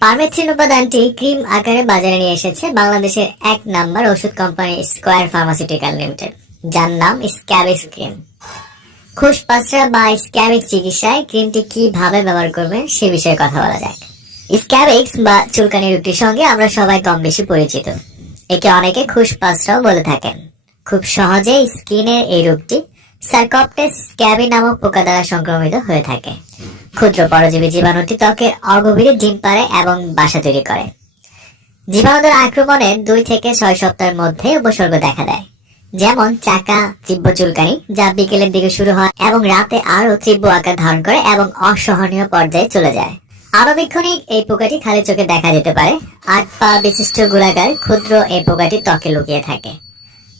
Permethrin উপাদানটি cream আকারে বাজারে নিয়ে এসেছে বাংলাদেশের এক নাম্বার ওষুধ কোম্পানি স্কোয়ার ফার্মাসিউটিক্যাল লিমিটেড, যার নাম স্ক্যাবিক্স ক্রিম। খুশপাসরা বা স্ক্যাবিক চিকিৎসায় ক্রিমটি কীভাবে ব্যবহার করবেন সে বিষয়ে কথা বলা যাক। স্ক্যাবিক্স বা চুলকানি রোগটির সঙ্গে আমরা সবাই কম বেশি পরিচিত। একে অনেকে খুশপাসরাও বলে থাকেন। খুব সহজেই স্কিনের এই রোগটি সার্কপটেস স্ক্যাবি নামক পোকা দ্বারা সংক্রমিত হয়ে থাকে। ক্ষুদ্র পরজীবী জীবাণুটি ত্বকের অগভীরে ডিম পারে এবং বাসা তৈরি করে। জীবাণুদের আক্রমণে দুই থেকে ছয় সপ্তাহের মধ্যে উপসর্গ দেখা দেয়। যেমন চাকা, তীব্র চুলকানি, যা বিকেলের দিকে শুরু হয় এবং রাতে আরও তীব্র আকার ধারণ করে এবং অসহনীয় পর্যায়ে চলে যায়। আরবিক্ষণিক এই পোকাটি খালি চোখে দেখা যেতে পারে। আট পা বিশিষ্ট গোলাকার ক্ষুদ্র এই পোকাটি ত্বকে লুকিয়ে থাকে।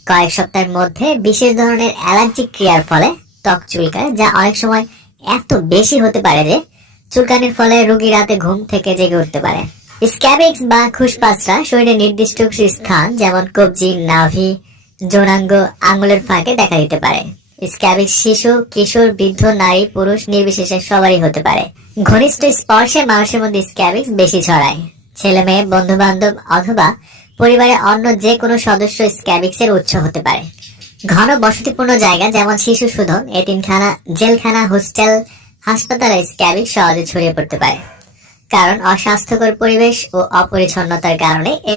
কয়েক সপ্তাহের মধ্যে বিশেষ ধরনের অ্যালার্জিক ক্রিয়ার ফলে ত্বক চুলকায়, যা অনেক সময় এত বেশি হতে পারে যে চুলকানির ফলে রোগী রাতে ঘুম থেকে জেগে উঠতে পারে। স্ক্যাবিক্স বা খুশপাসরা শরীরের নির্দিষ্ট স্থান, যেমন কবজি, নাভি যৌনাঙ্গ আঙুলের ফাঁকে দেখা দিতে পারে। স্ক্যাবিক্স শিশু, কিশোর, বৃদ্ধ, নারী, পুরুষ নির্বিশেষে সবারই হতে পারে। ঘনিষ্ঠ স্পর্শে মানুষের মধ্যে স্ক্যাবিক্স বেশি ছড়ায়। ছেলে মেয়ে বন্ধু বান্ধব অথবা পরিবারের অন্য যে কোনো সদস্য স্ক্যাবিক্স এর উৎস হতে পারে। ঘন বসতিপূর্ণ জায়গা, যেমন শিশু সুধন এতিমখানা, জেলখানা, হোস্টেল, হাসপাতালে স্ক্যাবিক সহজে ছড়িয়ে পড়তে পারে। কারণ অস্বাস্থ্যকর পরিবেশ ও অপরিচ্ছন্নতার কারণে